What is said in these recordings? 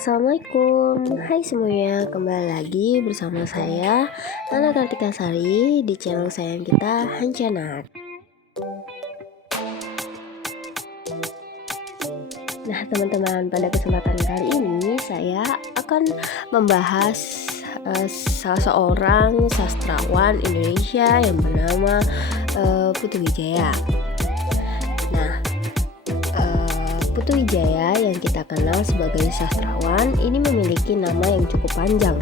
Assalamualaikum, hai semuanya, kembali lagi bersama saya Nana Kartika Sari di channel sayang kita Hancanat. Nah teman-teman, pada kesempatan kali ini saya akan membahas salah seorang sastrawan Indonesia yang bernama Putu Wijaya. Nah, Putu Wijaya yang kita kenal sebagai sastrawan ini memiliki nama yang cukup panjang,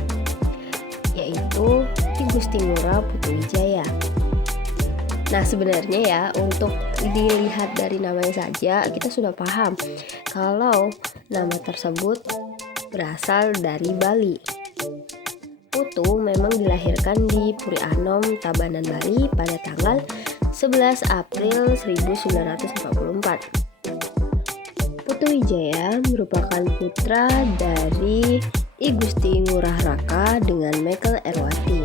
yaitu Ki Gusti Ngurah Putu Wijaya. Nah sebenarnya ya, untuk dilihat dari namanya saja kita sudah paham kalau nama tersebut berasal dari Bali. Putu memang dilahirkan di Puri Anom, Tabanan, Bali pada tanggal 11 April 1944. Putu Wijaya merupakan putra dari I Gusti Ngurah Raka dengan Mekel Erwati.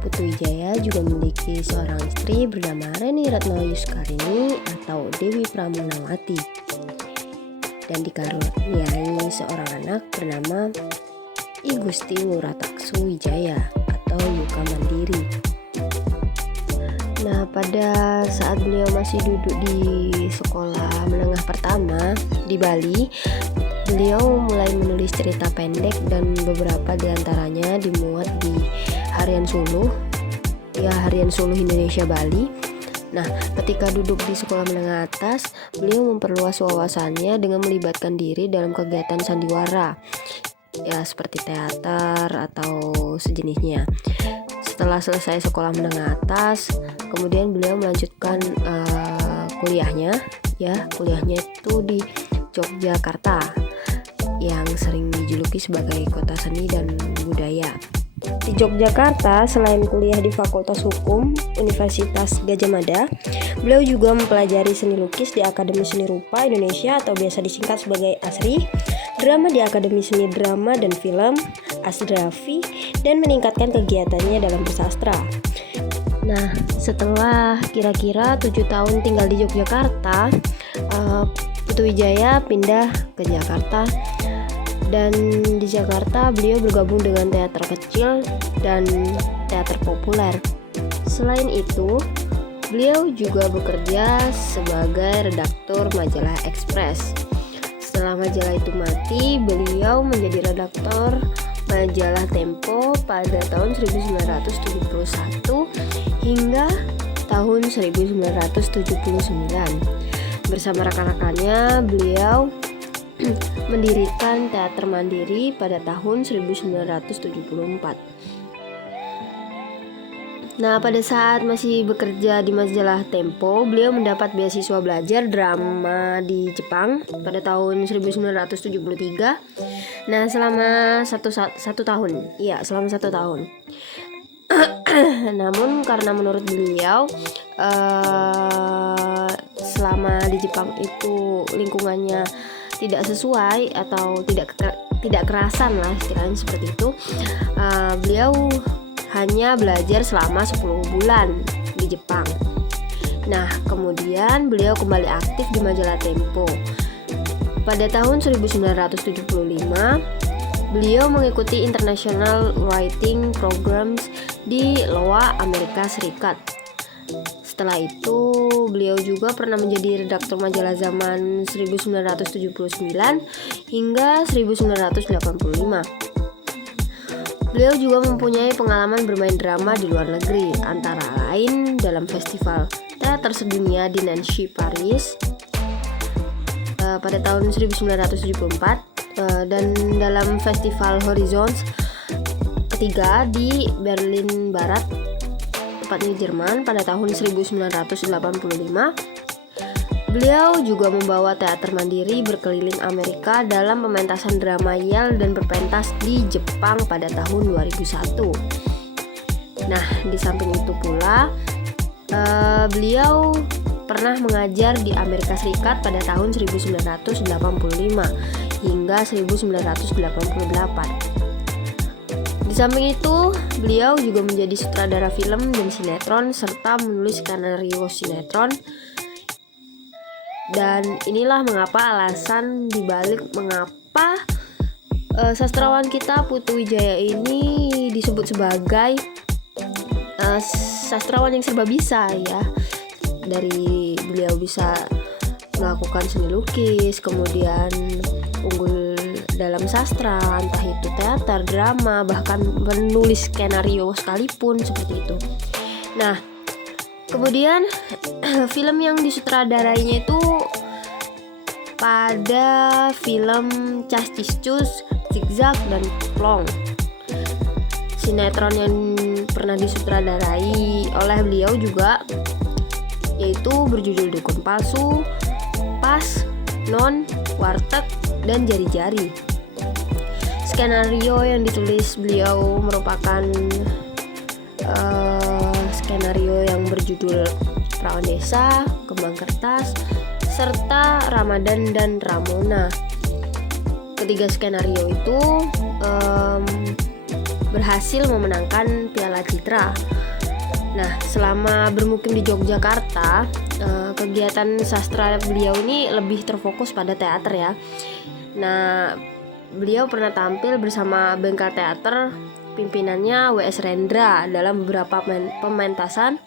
Putu Wijaya juga memiliki seorang istri bernama Reni Ratno Yuskarini atau Dewi Pramunawati, dan dikaruniai seorang anak bernama I Gusti Ngurah Taksu Wijaya atau Yuka Mandiri. Nah, pada saat beliau masih duduk di sekolah menengah pertama di Bali, beliau mulai menulis cerita pendek dan beberapa diantaranya dimuat di Harian Suluh Indonesia Bali. Nah, ketika duduk di sekolah menengah atas, beliau memperluas wawasannya dengan melibatkan diri dalam kegiatan sandiwara, ya seperti teater atau sejenisnya. Setelah selesai sekolah menengah atas, kemudian beliau melanjutkan kuliahnya itu di Yogyakarta yang sering dijuluki sebagai kota seni dan budaya. Di Yogyakarta, selain kuliah di Fakultas Hukum Universitas Gadjah Mada, beliau juga mempelajari seni lukis di Akademi Seni Rupa Indonesia atau biasa disingkat sebagai ASRI, drama di Akademi Seni Drama dan Film ASDRAFI, dan meningkatkan kegiatannya dalam bersastra. Nah, setelah kira-kira 7 tahun tinggal di Yogyakarta, Putu Wijaya pindah ke Jakarta, dan di Jakarta beliau bergabung dengan teater kecil dan teater populer. Selain itu, beliau juga bekerja sebagai redaktur majalah Express. Setelah majalah itu mati, beliau menjadi redaktor majalah Tempo pada tahun 1971 hingga tahun 1979. Bersama rekan-rekannya, beliau mendirikan teater mandiri pada tahun 1974. Nah, pada saat masih bekerja di majalah Tempo, beliau mendapat beasiswa belajar drama di Jepang pada tahun 1973. Nah, selama satu tahun. Namun karena menurut beliau selama di Jepang itu lingkungannya tidak sesuai atau tidak kerasan lah istilahnya seperti itu, beliau hanya belajar selama 10 bulan di Jepang. Nah, kemudian beliau kembali aktif di majalah Tempo. Pada tahun 1975, beliau mengikuti International Writing Programs di Iowa, Amerika Serikat. Setelah itu, beliau juga pernah menjadi redaktur majalah Zaman 1979 hingga 1985. Beliau juga mempunyai pengalaman bermain drama di luar negeri, antara lain dalam Festival Teater Sedunia di Nancy, Paris pada tahun 1974, dan dalam Festival Horizons ketiga di Berlin Barat, tepatnya Jerman, pada tahun 1985. Beliau juga membawa teater mandiri berkeliling Amerika dalam pementasan drama Yale dan berpentas di Jepang pada tahun 2001. Nah, di samping itu pula, beliau pernah mengajar di Amerika Serikat pada tahun 1985 hingga 1988. Di samping itu, beliau juga menjadi sutradara film dan sinetron serta menulis skenario sinetron. Dan inilah mengapa alasan dibalik mengapa sastrawan kita Putu Wijaya ini disebut sebagai sastrawan yang serba bisa ya. Dari beliau bisa melakukan seni lukis, kemudian unggul dalam sastra, entah itu teater, drama, bahkan menulis skenario sekalipun seperti itu. Nah, kemudian film yang disutradarainya itu pada film Cas Ciscus, Zigzag, dan Plong. Sinetron yang pernah disutradarai oleh beliau juga yaitu berjudul Dukun Palsu, Pas, Non, Warteg, dan Jari-Jari. Skenario yang ditulis beliau merupakan skenario yang berjudul Perawan Desa, Kembang Kertas, serta Ramadan dan Ramona. Ketiga skenario itu berhasil memenangkan Piala Citra. Nah, selama bermukim di Yogyakarta, kegiatan sastra beliau ini lebih terfokus pada teater ya. Nah, beliau pernah tampil bersama Bengkel Teater, pimpinannya W.S. Rendra dalam beberapa pementasan.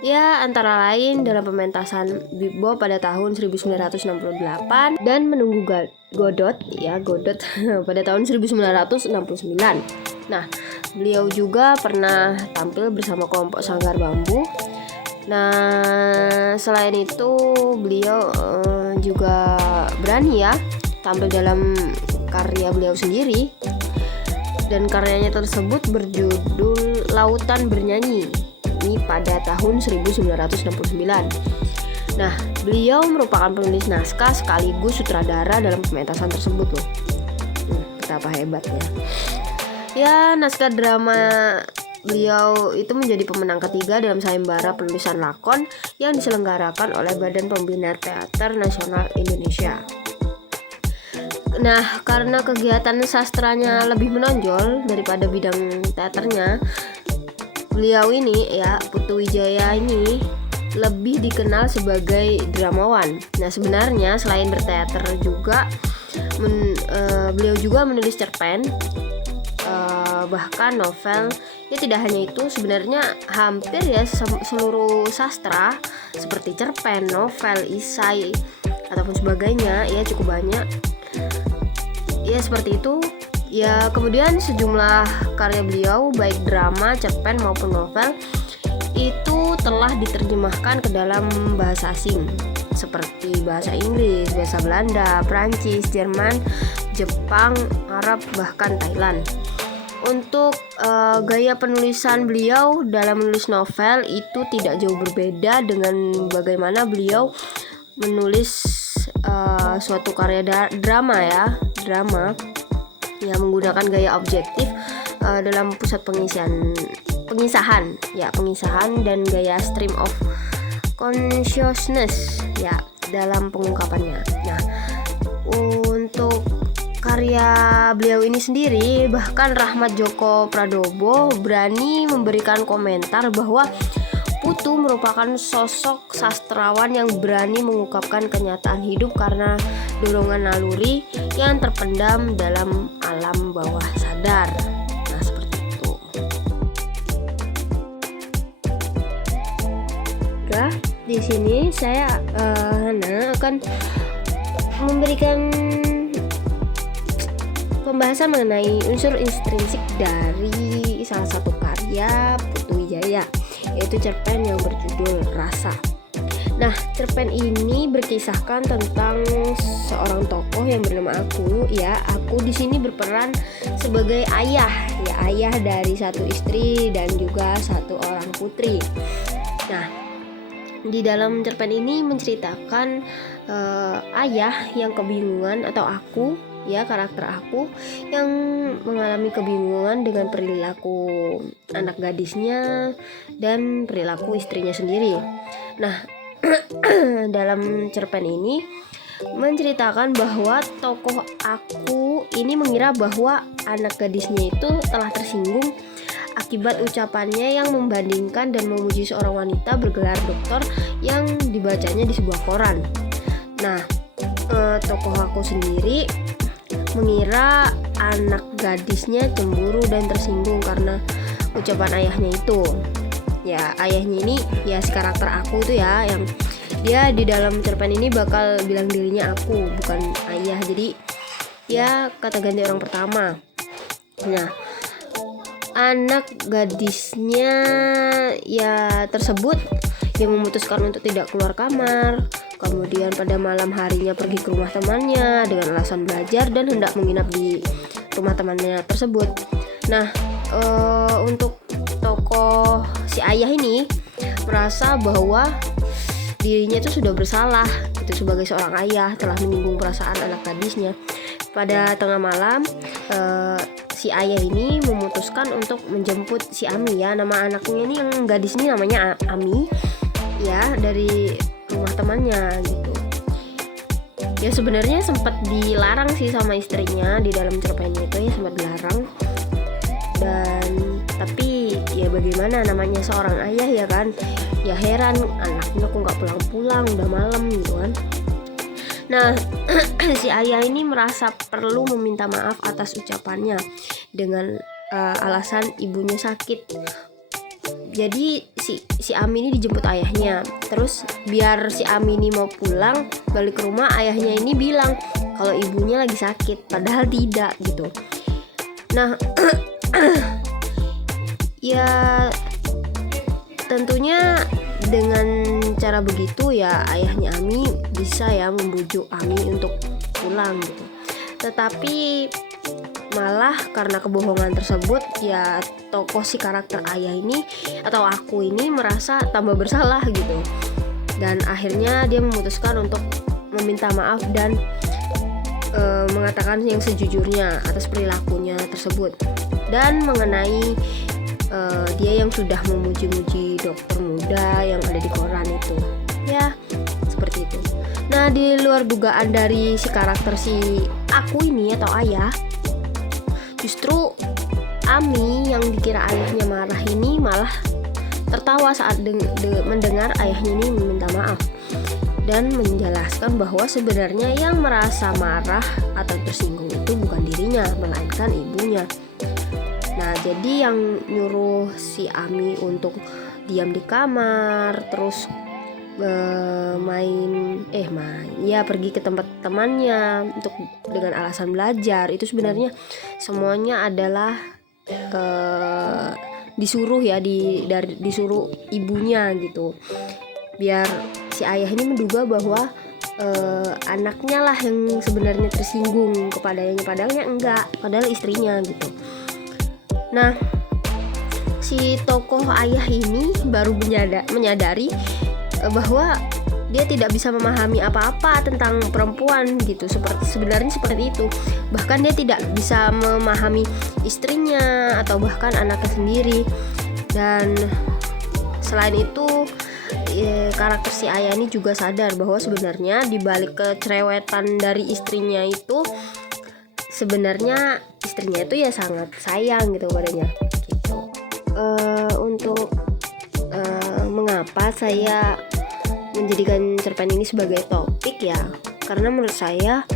Ya, antara lain dalam pementasan Bibbo pada tahun 1968 dan Menunggu Godot pada tahun 1969. Nah, beliau juga pernah tampil bersama kelompok Sanggar Bambu. Nah, selain itu beliau juga berani ya tampil dalam karya beliau sendiri, dan karyanya tersebut berjudul Lautan Bernyanyi. Ini pada tahun 1969. Nah, beliau merupakan penulis naskah sekaligus sutradara dalam pementasan tersebut loh. Betapa hebatnya. Ya, naskah drama beliau itu menjadi pemenang ketiga dalam sayembara penulisan lakon yang diselenggarakan oleh Badan Pembina Teater Nasional Indonesia. Nah, karena kegiatan sastranya lebih menonjol daripada bidang teaternya, beliau ini ya, Putu Wijaya ini lebih dikenal sebagai dramawan. Nah, sebenarnya selain berteater juga beliau juga menulis cerpen, bahkan novel. Ya, tidak hanya itu, sebenarnya hampir ya seluruh sastra seperti cerpen, novel, isai ataupun sebagainya ya cukup banyak. Ya, seperti itu. Ya, kemudian sejumlah karya beliau baik drama, cerpen maupun novel itu telah diterjemahkan ke dalam bahasa asing seperti bahasa Inggris, bahasa Belanda, Prancis, Jerman, Jepang, Arab, bahkan Thailand. Untuk gaya penulisan beliau dalam menulis novel itu tidak jauh berbeda dengan bagaimana beliau menulis suatu karya drama yang menggunakan gaya objektif dalam pusat pengisahan dan gaya stream of consciousness ya dalam pengungkapannya. Nah, untuk karya beliau ini sendiri, bahkan Rahmat Djoko Pradobo berani memberikan komentar bahwa Putu merupakan sosok sastrawan yang berani mengungkapkan kenyataan hidup karena dorongan naluri yang terpendam dalam alam bawah sadar. Nah, seperti itu. Nah, di sini saya Hana akan memberikan pembahasan mengenai unsur intrinsik dari salah satu karya Putu Wijaya, yaitu cerpen yang berjudul Rasa. Nah, cerpen ini berkisahkan tentang seorang tokoh yang bernama Aku. Ya, Aku di sini berperan sebagai ayah dari satu istri dan juga satu orang putri. Nah, di dalam cerpen ini menceritakan ayah yang kebingungan, atau Aku ya, karakter Aku yang mengalami kebingungan dengan perilaku anak gadisnya dan perilaku istrinya sendiri. Nah, dalam cerpen ini menceritakan bahwa tokoh Aku ini mengira bahwa anak gadisnya itu telah tersinggung akibat ucapannya yang membandingkan dan memuji seorang wanita bergelar doktor yang dibacanya di sebuah koran. Nah, tokoh Aku sendiri mengira anak gadisnya cemburu dan tersinggung karena ucapan ayahnya itu. Ya, ayahnya ini ya si karakter aku itu ya, yang dia di dalam cerpen ini bakal bilang dirinya aku, bukan ayah. Jadi ya kata ganti orang pertama. Nah, anak gadisnya ya tersebut yang memutuskan untuk tidak keluar kamar, kemudian pada malam harinya pergi ke rumah temannya dengan alasan belajar dan hendak menginap di rumah temannya tersebut. Nah, untuk tokoh si ayah ini merasa bahwa dirinya itu sudah bersalah itu sebagai seorang ayah telah menyinggung perasaan anak gadisnya. Pada tengah malam, si ayah ini memutuskan untuk menjemput si Ami ya, nama anaknya ini yang gadis ini namanya Ami ya, dari rumah temannya gitu. Ya sebenarnya sempat dilarang sih sama istrinya di dalam cerpennya itu ya, sempat dilarang. Dan tapi ya bagaimana, namanya seorang ayah ya kan, ya heran anaknya kok nggak pulang-pulang, udah malam gitu kan. Nah, si ayah ini merasa perlu meminta maaf atas ucapannya dengan alasan ibunya sakit. Jadi si Ami ini dijemput ayahnya. Terus biar si Ami ini mau pulang balik ke rumah, ayahnya ini bilang kalau ibunya lagi sakit, padahal tidak gitu. Nah, ya tentunya dengan cara begitu ya ayahnya Ami bisa ya membujuk Ami untuk pulang gitu. Tetapi malah karena kebohongan tersebut ya tokoh si karakter ayah ini atau aku ini merasa tambah bersalah gitu. Dan akhirnya dia memutuskan untuk meminta maaf dan mengatakan yang sejujurnya atas perilakunya tersebut. Dan mengenai dia yang sudah memuji-muji dokter muda yang ada di koran itu. Ya, seperti itu. Nah, di luar dugaan dari si karakter si aku ini atau ayah, justru Ami yang dikira ayahnya marah ini malah tertawa saat mendengar ayahnya ini meminta maaf dan menjelaskan bahwa sebenarnya yang merasa marah atau tersinggung itu bukan dirinya, melainkan ibunya. Nah, jadi yang nyuruh si Ami untuk diam di kamar, terus pergi ke tempat temannya untuk dengan alasan belajar, itu sebenarnya semuanya adalah disuruh ya disuruh ibunya gitu, biar si ayah ini menduga bahwa anaknya lah yang sebenarnya tersinggung kepadanya, padahalnya enggak, padahal istrinya gitu. Nah, si tokoh ayah ini baru menyadari bahwa dia tidak bisa memahami apa-apa tentang perempuan gitu, sebenarnya seperti itu. Bahkan dia tidak bisa memahami istrinya atau bahkan anaknya sendiri. Dan selain itu karakter si ayah ini juga sadar bahwa sebenarnya di balik kecerewetan dari istrinya itu sebenarnya istrinya itu ya sangat sayang gitu padanya gitu. Untuk mengapa saya menjadikan cerpen ini sebagai topik ya, karena menurut saya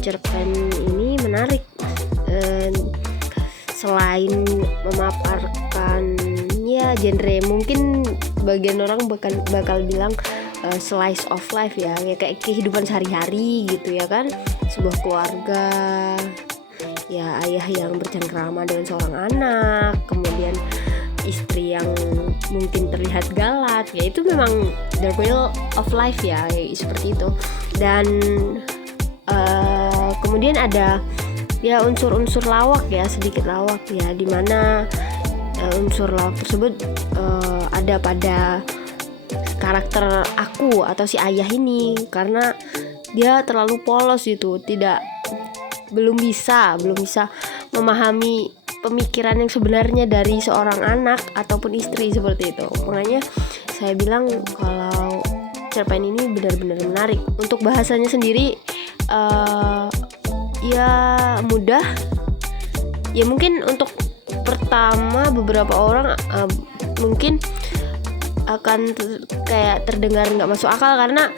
cerpen ini menarik. Selain memaparkan ya genre, mungkin bagian orang bakal bilang slice of life ya, kayak kehidupan sehari-hari gitu ya kan, sebuah keluarga ya, ayah yang bercengkrama dengan seorang anak, kemudian istri yang mungkin terlihat galak, ya itu memang the real of life ya, seperti itu. Dan kemudian ada ya unsur-unsur lawak ya, sedikit lawak ya, dimana unsur lawak tersebut ada pada karakter aku atau si ayah ini, karena dia terlalu polos gitu, belum bisa memahami pemikiran yang sebenarnya dari seorang anak ataupun istri seperti itu. Makanya saya bilang kalau cerpen ini benar-benar menarik. Untuk bahasanya sendiri ya mudah. Ya mungkin untuk pertama beberapa orang mungkin akan kayak terdengar nggak masuk akal karena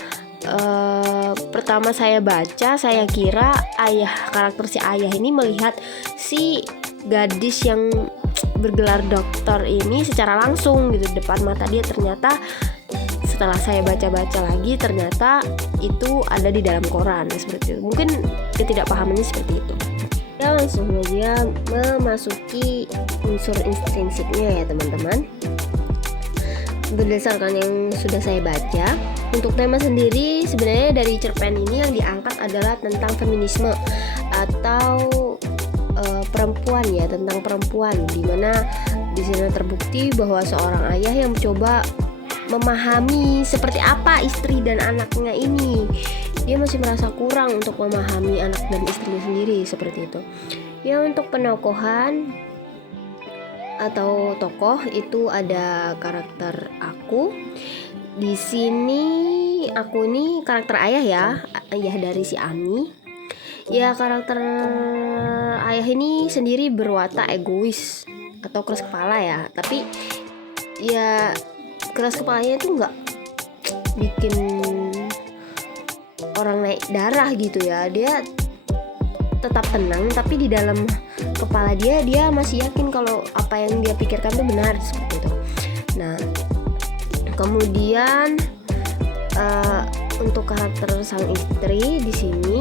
pertama saya baca, saya kira karakter si ayah ini melihat si gadis yang bergelar dokter ini secara langsung gitu depan mata dia. Ternyata setelah saya baca-baca lagi, ternyata itu ada di dalam koran seperti itu. Mungkin ketidakpahamannya seperti itu. Kita langsung aja memasuki unsur intrinsiknya ya teman-teman. Berdasarkan yang sudah saya baca, untuk tema sendiri sebenarnya dari cerpen ini yang diangkat adalah tentang feminisme atau perempuan ya, tentang perempuan, dimana di sini terbukti bahwa seorang ayah yang mencoba memahami seperti apa istri dan anaknya ini, dia masih merasa kurang untuk memahami anak dan istrinya sendiri seperti itu. Ya, untuk penokohan atau tokoh itu ada karakter aku. Di sini aku ini karakter ayah ya, ayah dari si Ami. Ya, karakter ayah ini sendiri berwatak egois atau keras kepala ya. Tapi ya keras kepalanya itu nggak bikin orang naik darah gitu ya. Dia tetap tenang, tapi di dalam kepala dia masih yakin kalau apa yang dia pikirkan itu benar seperti itu. Nah, kemudian untuk karakter sang istri di sini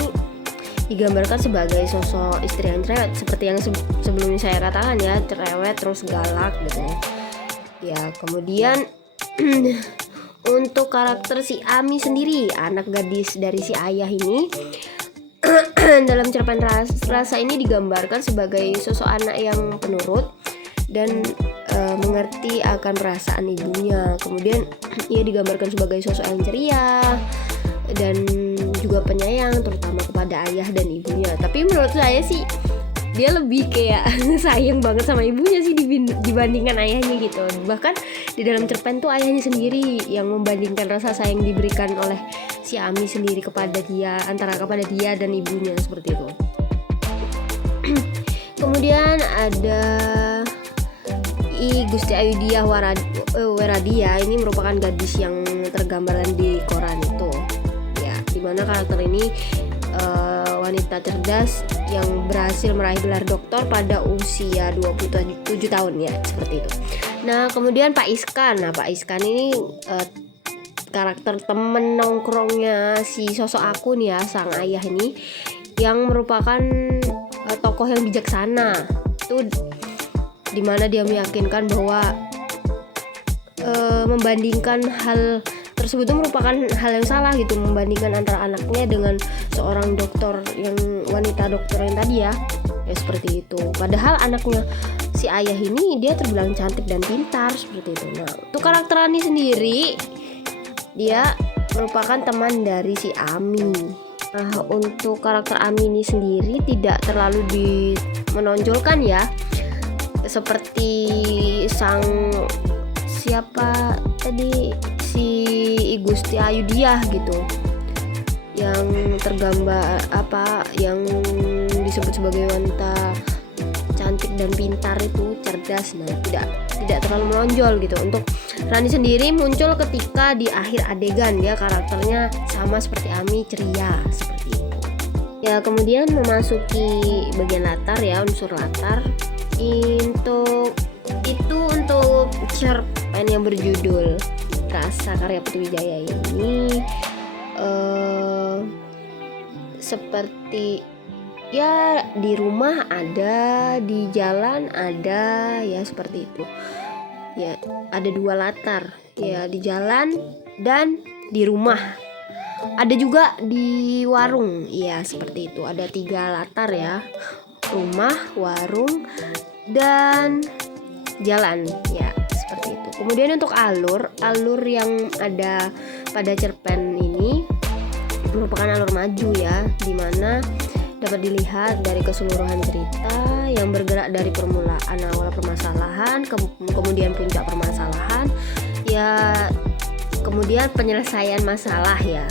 digambarkan sebagai sosok istri yang cerewet, seperti yang sebelumnya saya katakan ya, cerewet terus galak gitu ya. Kemudian untuk karakter si Ami sendiri, anak gadis dari si ayah ini, dalam cerpen Rasa ini digambarkan sebagai sosok anak yang penurut dan mengerti akan perasaan ibunya. Kemudian ia digambarkan sebagai sosok yang ceria dan juga penyayang, terutama kepada ayah dan ibunya. Tapi menurut saya sih dia lebih kayak sayang banget sama ibunya sih dibandingkan ayahnya gitu. Bahkan di dalam cerpen tuh ayahnya sendiri yang membandingkan rasa sayang diberikan oleh si Ami sendiri kepada dia, antara kepada dia dan ibunya seperti itu. Kemudian ada I Gusti Ayudhya Weradia. Ini merupakan gadis yang tergambar di koran itu ya, dimana karakter ini wanita cerdas yang berhasil meraih gelar doktor pada usia 27 tahun ya, seperti itu. Nah, kemudian Pak Iskan. Nah, Pak Iskan ini karakter temen nongkrongnya si sosok aku nih ya, sang ayah ini, yang merupakan tokoh yang bijaksana. Itu dimana dia meyakinkan bahwa membandingkan hal tersebut itu merupakan hal yang salah gitu, membandingkan antara anaknya dengan seorang dokter yang wanita dokter yang tadi ya seperti itu. Padahal anaknya si ayah ini dia terbilang cantik dan pintar seperti itu. Nah, untuk karakter Ani sendiri, dia merupakan teman dari si Ami. Nah, untuk karakter Ami ini sendiri tidak terlalu menonjolkan ya, seperti sang siapa tadi, si Gusti Ayudhya gitu, yang tergambar yang disebut sebagai wanita cantik dan pintar itu, cerdas. Nah, tidak terlalu menonjol gitu. Untuk Rani sendiri muncul ketika di akhir adegan, dia karakternya sama seperti Ami, ceria seperti itu. Ya, kemudian memasuki bagian latar ya, unsur latar. Untuk cerpen yang berjudul Rasa karya Putu Wijaya ini seperti ya, di rumah ada, di jalan ada ya, seperti itu ya. Ada dua latar ya, di jalan dan di rumah. Ada juga di warung ya, seperti itu. Ada 3 latar ya, rumah, warung, dan jalan ya, seperti itu. Kemudian untuk alur yang ada pada cerpen ini merupakan alur maju ya, dimana dapat dilihat dari keseluruhan cerita yang bergerak dari permulaan awal permasalahan, kemudian puncak permasalahan ya, kemudian penyelesaian masalah ya.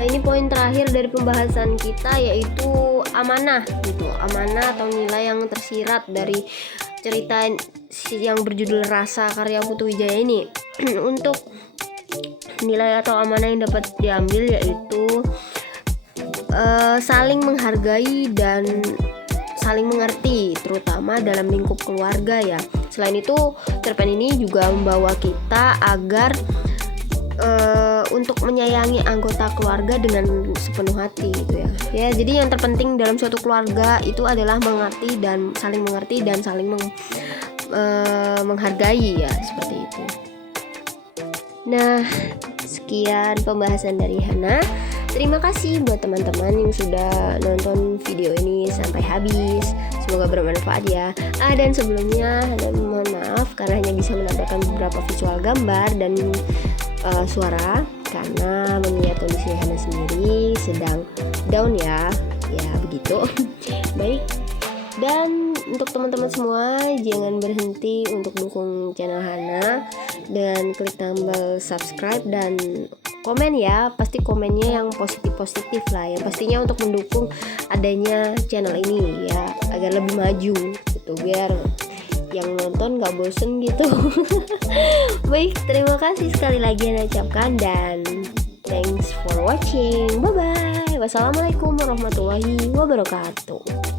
Nah, ini poin terakhir dari pembahasan kita, yaitu amanah gitu, amanah atau nilai yang tersirat dari cerita yang berjudul Rasa karya Putu Wijaya ini. Untuk nilai atau amanah yang dapat diambil yaitu saling menghargai dan saling mengerti, terutama dalam lingkup keluarga ya. Selain itu, cerpen ini juga membawa kita agar untuk menyayangi anggota keluarga dengan sepenuh hati gitu ya. Ya, jadi yang terpenting dalam suatu keluarga itu adalah mengerti dan saling menghargai ya, seperti itu. Nah, sekian pembahasan dari Hana. Terima kasih buat teman-teman yang sudah nonton video ini sampai habis. Semoga bermanfaat ya. Dan sebelumnya Hana mohon maaf karena hanya bisa menampilkan beberapa visual gambar dan suara karena mengingat kondisi Hana sendiri sedang down ya begitu. Baik. Dan untuk teman-teman semua, jangan berhenti untuk dukung channel Hana dan klik tombol subscribe dan komen ya. Pasti komennya yang positif-positif lah ya. Pastinya untuk mendukung adanya channel ini ya, agar lebih maju gitu, biar yang nonton gak bosen gitu. Baik, terima kasih sekali lagi Hana ucapkan dan thanks for watching. Bye bye. Wassalamualaikum warahmatullahi wabarakatuh.